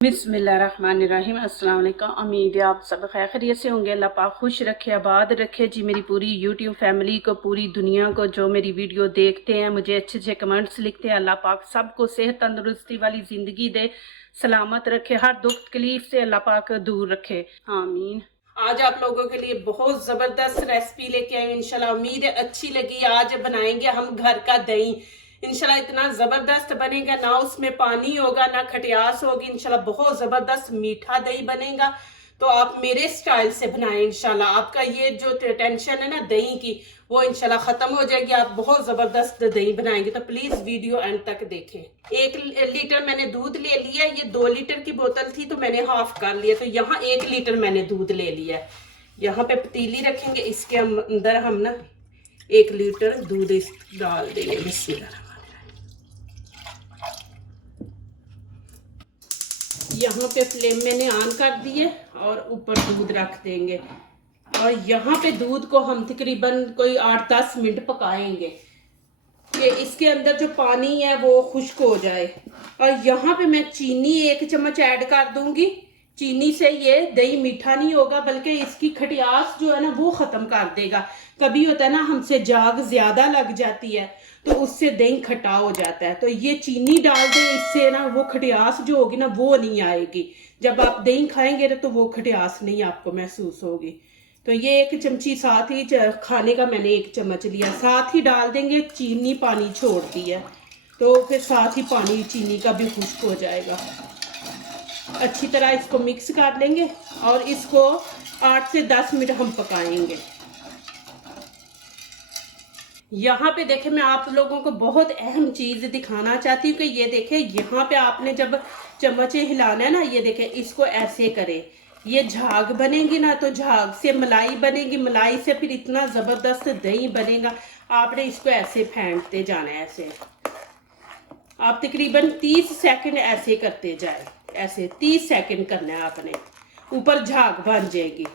बिस्मिल्लाहिर्रहमानिर्रहीम। अस्सलाम वालेकुम। उम्मीद है आप सब खैरियत से होंगे। अल्लाह पाक खुश रखे, आबाद रखे जी मेरी पूरी यूट्यूब फैमिली को, पूरी दुनिया को। जो मेरी वीडियो देखते हैं, मुझे अच्छे अच्छे कमेंट्स लिखते हैं, अल्लाह पाक सबको सेहत तंदुरुस्ती वाली ज़िंदगी दे, सलामत रखे, हर दुख तकलीफ से अल्लाह पाक दूर रखे, आमीन। आज आप लोगों के लिए बहुत ज़बरदस्त रेसिपी लेके आई हूँ। इंशाल्लाह उम्मीद है अच्छी लगी। आज बनाएंगे हम घर का दही। इंशाल्लाह इतना ज़बरदस्त बनेगा, ना उसमें पानी होगा ना खटियास होगी। इंशाल्लाह बहुत ज़बरदस्त मीठा दही बनेगा। तो आप मेरे स्टाइल से बनाएं। इंशाल्लाह आपका ये जो टेंशन है ना दही की, वो इंशाल्लाह ख़त्म हो जाएगी। आप बहुत ज़बरदस्त दही बनाएंगे। तो प्लीज़ वीडियो एंड तक देखें। 1 लीटर मैंने दूध ले लिया। ये 2 लीटर की बोतल थी तो मैंने हाफ कर लिया। तो यहाँ 1 लीटर मैंने दूध ले लिया। यहाँ पे पतीली रखेंगे, इसके अंदर हम ना 1 लीटर दूध डाल देंगे। बिस्मिल्लाह। यहाँ पे फ्लेम मैंने ऑन कर दी है और ऊपर दूध रख देंगे। और यहाँ पे दूध को हम तकरीबन कोई 8-10 मिनट पकाएंगे कि इसके अंदर जो पानी है वो खुश्क हो जाए। और यहाँ पे मैं चीनी 1 चम्मच ऐड कर दूंगी। चीनी से ये दही मीठा नहीं होगा, बल्कि इसकी खटियास जो है ना वो खत्म कर देगा। कभी होता है ना हमसे जाग ज्यादा लग जाती है तो उससे दही खट्टा हो जाता है। तो ये चीनी डाल दें, इससे ना वो खटियास जो होगी ना वो नहीं आएगी। जब आप दही खाएंगे ना तो वो खटियास नहीं आपको महसूस होगी। तो ये 1 चमची साथ ही खाने का मैंने 1 चम्मच लिया, साथ ही डाल देंगे। चीनी पानी छोड़ती है तो फिर साथ ही पानी चीनी का भी खुश्क हो जाएगा। अच्छी तरह इसको मिक्स कर लेंगे और इसको 8 से 10 मिनट हम पकाएंगे। यहाँ पे देखें, मैं आप लोगों को बहुत अहम चीज दिखाना चाहती हूँ कि ये देखें, यहाँ पे आपने जब चम्मच हिलाना है ना, ये देखें इसको ऐसे करें, ये झाग बनेगी ना तो झाग से मलाई बनेगी, मलाई से फिर इतना जबरदस्त दही बनेगा। आपने इसको ऐसे फेंटते जाना है, ऐसे आप तकरीबन 30 सेकंड ऐसे करते जाए। ऐसे 30 सेकंड करना है आपने, ऊपर झाग बन जाएगी।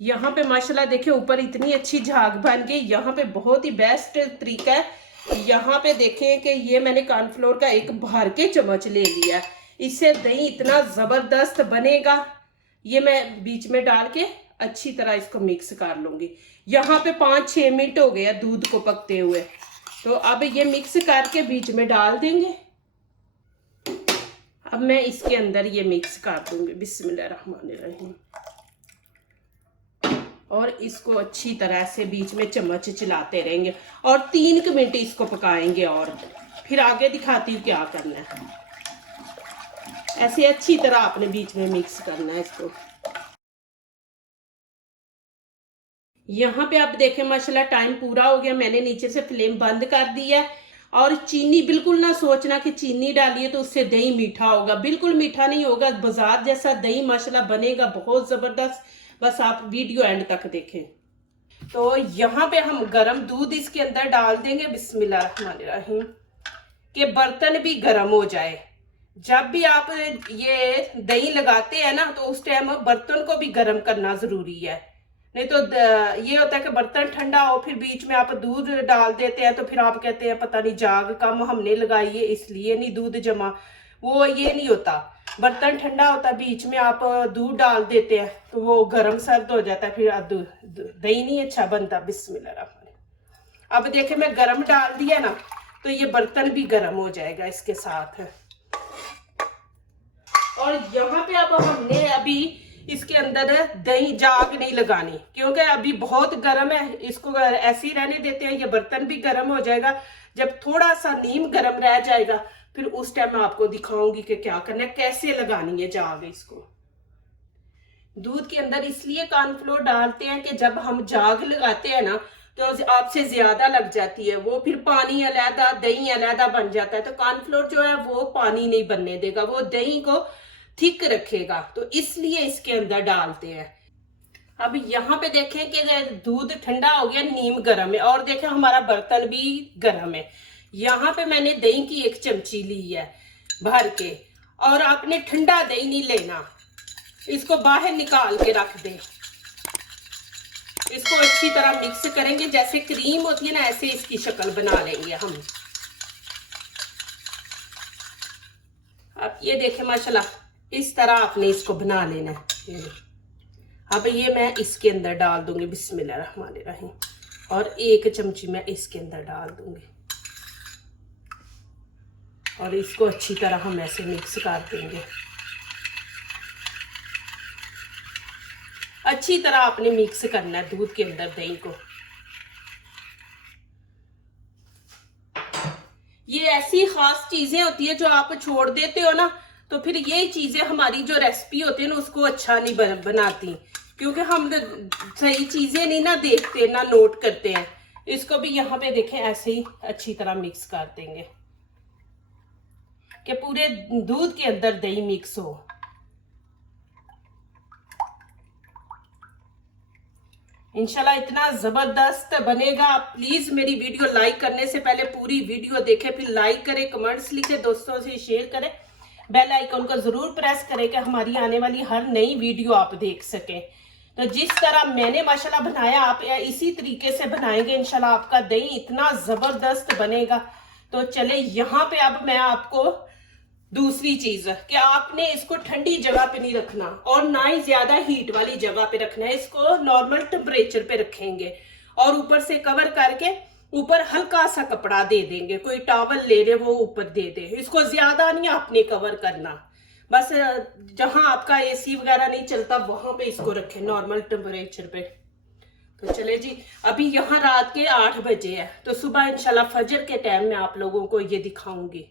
यहाँ पे माशाल्लाह देखिए ऊपर इतनी अच्छी झाग बन गई। यहाँ पे बहुत ही बेस्ट तरीका है। यहाँ पे देखें कि ये मैंने कॉर्नफ्लोर का 1 भर के चम्मच ले लिया। इससे दही इतना ज़बरदस्त बनेगा। ये मैं बीच में डाल के अच्छी तरह इसको मिक्स कर लूँगी। यहाँ पे 5-6 मिनट हो गया दूध को पकते हुए। तो अब ये मिक्स करके बीच में डाल देंगे। अब मैं इसके अंदर ये मिक्स कर दूँगी। बिस्मिल्लाहिर्रहमानिर्रहीम। और इसको अच्छी तरह से बीच में चम्मच चलाते रहेंगे और 3 मिनट इसको पकाएंगे। और फिर आगे दिखाती हूँ क्या करना है। ऐसे अच्छी तरह आपने बीच में मिक्स करना है इसको। यहाँ पे आप देखें माशाल्लाह टाइम पूरा हो गया। मैंने नीचे से फ्लेम बंद कर दिया। और चीनी बिल्कुल ना सोचना कि चीनी डालिए तो उससे दही मीठा होगा, बिल्कुल मीठा नहीं होगा। बाजार जैसा दही माशाल्लाह बनेगा, बहुत ज़बरदस्त। बस आप वीडियो एंड तक देखें। तो यहाँ पे हम गरम दूध इसके अंदर डाल देंगे। बिस्मिल्लाहिर्रहमानिर्रहीम। कि बर्तन भी गर्म हो जाए। जब भी आप ये दही लगाते हैं ना तो उस टाइम बर्तन को भी गर्म करना जरूरी है। नहीं तो ये होता है कि बर्तन ठंडा हो, फिर बीच में आप दूध डाल देते हैं तो फिर आप कहते हैं पता नहीं जाग कम हमने लगाई है इसलिए नहीं दूध जमा। वो ये नहीं होता। बर्तन ठंडा होता, बीच में आप दूध डाल देते हैं तो वो गर्म सर्द हो जाता है, फिर दही नहीं अच्छा बनता। बिस्मिल्लाह। अब देखे मैं गरम डाल दिया ना तो ये बर्तन भी गर्म हो जाएगा इसके साथ। और यहाँ पे अब हमने अभी इसके अंदर दही जाग नहीं लगानी क्योंकि अभी बहुत गर्म है। इसको ऐसे ही रहने देते हैं, ये बर्तन भी गर्म हो जाएगा। जब थोड़ा सा नीम गर्म रह जाएगा फिर उस टाइम मैं आपको दिखाऊंगी कि क्या करना है, कैसे लगानी है जाग। इसको दूध के अंदर इसलिए कॉर्नफ्लोर डालते हैं कि जब हम जाग लगाते हैं ना तो आपसे ज्यादा लग जाती है, वो फिर पानी अलहदा दही अलहदा बन जाता है। तो कॉर्नफ्लोर जो है वो पानी नहीं बनने देगा, वो दही को थिक रखेगा। तो इसलिए इसके अंदर डालते हैं। अब यहाँ पे देखें कि दूध ठंडा हो गया, नीम गर्म है और देखें हमारा बर्तन भी गर्म है। यहाँ पे मैंने दही की 1 चमची ली है भर के। और आपने ठंडा दही नहीं लेना, इसको बाहर निकाल के रख दें। इसको अच्छी तरह मिक्स करेंगे, जैसे क्रीम होती है ना ऐसे इसकी शक्ल बना लेंगे हम। अब ये देखें माशाल्लाह, इस तरह आपने इसको बना लेना है। अब ये मैं इसके अंदर डाल दूंगी बिस्मिल्लाहिर्रहमानिर्रहीम, और 1 चमची मैं इसके अंदर डाल दूंगी और इसको अच्छी तरह हम ऐसे मिक्स कर देंगे। अच्छी तरह आपने मिक्स करना है दूध के अंदर दही को। ये ऐसी खास चीजें होती है जो आप छोड़ देते हो ना, तो फिर ये चीजें हमारी जो रेसिपी होती है ना उसको अच्छा नहीं बनाती, क्योंकि हम सही चीजें नहीं ना देखते ना नोट करते हैं। इसको भी यहाँ पे देखें ऐसे ही अच्छी तरह मिक्स कर देंगे कि पूरे दूध के अंदर दही मिक्स हो। इंशाल्लाह इतना जबरदस्त बनेगा। आप प्लीज मेरी वीडियो लाइक करने से पहले पूरी वीडियो देखें, फिर लाइक करें, कमेंट्स लिखें, दोस्तों से शेयर करें, बेल आइकन को जरूर प्रेस करें कि हमारी आने वाली हर नई वीडियो आप देख सकें। तो जिस तरह मैंने माशाल्लाह बनाया आप इसी तरीके से बनाएंगे, इंशाल्लाह आपका दही इतना जबरदस्त बनेगा। तो चले यहाँ पे अब मैं आपको दूसरी चीज कि आपने इसको ठंडी जगह पे नहीं रखना और ना ही ज्यादा हीट वाली जगह पे रखना है। इसको नॉर्मल टेम्परेचर पे रखेंगे और ऊपर से कवर करके ऊपर हल्का सा कपड़ा दे देंगे, कोई टॉवल ले ले वो ऊपर दे दे। इसको ज्यादा नहीं आपने कवर करना, बस जहां आपका एसी वगैरह नहीं चलता वहां पे इसको रखें नॉर्मल टेम्परेचर पे। तो चले जी, अभी यहाँ रात के 8 बजे है, तो सुबह इंशाल्लाह फजर के टाइम में आप लोगों को ये दिखाऊंगी।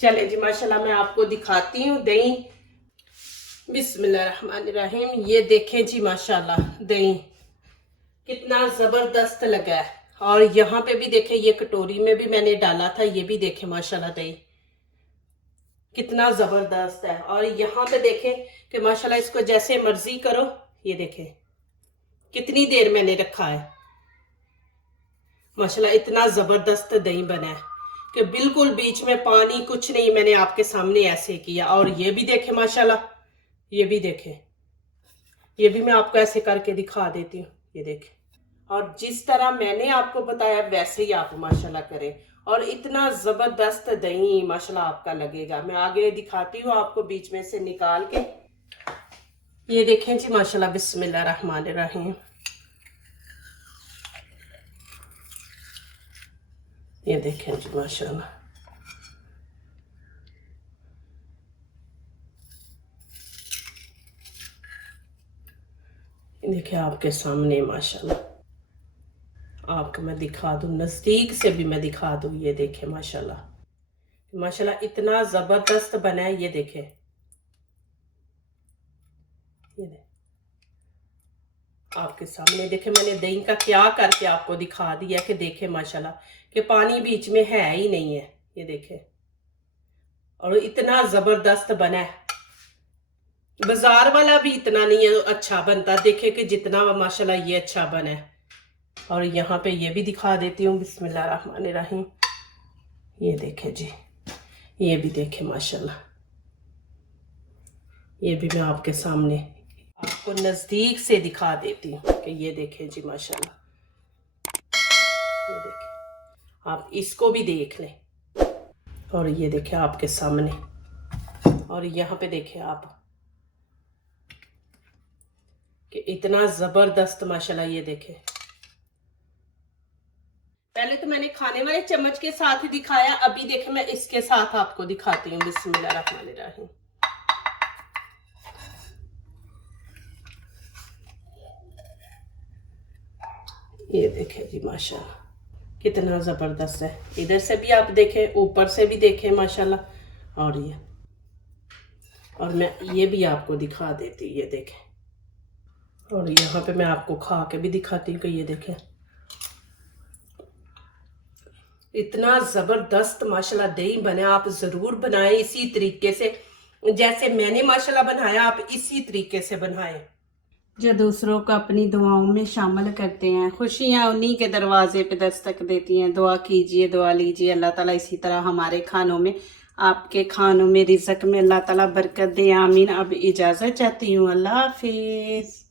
चले जी माशाल्लाह मैं आपको दिखाती हूँ दही। बिस्मिल्लाहिर्रहमानिर्रहीम, ये देखें जी माशाल्लाह दही कितना जबरदस्त लगा है। और यहाँ पे भी देखें, ये कटोरी में भी मैंने डाला था, ये भी देखें माशाल्लाह दही कितना जबरदस्त है। और यहाँ पे देखें कि माशाल्लाह इसको जैसे मर्जी करो। ये देखें कितनी देर मैंने रखा है, माशाल्लाह इतना जबरदस्त दही बना है कि बिल्कुल बीच में पानी कुछ नहीं, मैंने आपके सामने ऐसे किया। और ये भी देखें माशाल्लाह, ये भी देखें, ये भी मैं आपको ऐसे करके दिखा देती हूँ। ये देखें, और जिस तरह मैंने आपको बताया वैसे ही आप माशाल्लाह करें और इतना जबरदस्त दही माशाल्लाह आपका लगेगा। मैं आगे दिखाती हूँ आपको बीच में से निकाल के। ये देखें जी माशाल्लाह, बिस्मिल्लाहिर्रहमानिर्रहीम, ये देखें जी माशाल्लाह, देखिए आपके सामने माशाल्लाह। आपको मैं दिखा दूं, नजदीक से भी मैं दिखा दूं। ये देखें माशाल्लाह, माशाल्लाह इतना जबरदस्त बना है। ये देखें, ये देखें आपके सामने। देखें मैंने दही का क्या करके आपको दिखा दिया कि देखें माशाल्लाह कि पानी बीच में है ही नहीं है। ये देखें, और इतना जबरदस्त बना है। बाजार वाला भी इतना नहीं है अच्छा बनता, देखे कि जितना माशाल्लाह ये अच्छा बना है। और यहाँ पे ये भी दिखा देती हूँ, बिस्मिल्लाहिर्रहमानिर्रहीम। ये देखे जी, ये भी देखे माशाल्लाह, ये भी मैं आपके सामने आपको नजदीक से दिखा देती हूँ कि ये देखे जी माशाल्लाह। ये देखे, आप इसको भी देख लें। और ये देखे आपके सामने, और यहाँ पे देखे आप कि इतना जबरदस्त माशाल्लाह। ये देखे, पहले तो मैंने खाने वाले चम्मच के साथ ही दिखाया, अभी देखे मैं इसके साथ आपको दिखाती हूँ। बिस्मिल्लाहिर्रहमानिर्रहीम, ये देखे जी माशाल्लाह कितना जबरदस्त है। इधर से भी आप देखें, ऊपर से भी देखें माशाल्लाह। और ये, और मैं ये भी आपको दिखा देती हूँ। ये देखें, और यहाँ पे मैं आपको खा के भी दिखाती हूँ कि ये देखें इतना जबरदस्त माशाल्लाह दही बना। आप जरूर बनाएं इसी तरीके से, जैसे मैंने माशाल्लाह बनाया, आप इसी तरीके से बनाएं। जो दूसरों को अपनी दुआओं में शामिल करते हैं, खुशियां उन्हीं के दरवाजे पे दस्तक देती हैं। दुआ कीजिए, दुआ लीजिए, अल्लाह ताला इसी तरह हमारे खानों में, आपके खानों में, रिज़्क में अल्लाह ताला बरकत दे। आमीन। अब इजाज़त चाहती हूँ, अल्लाह हाफिज़।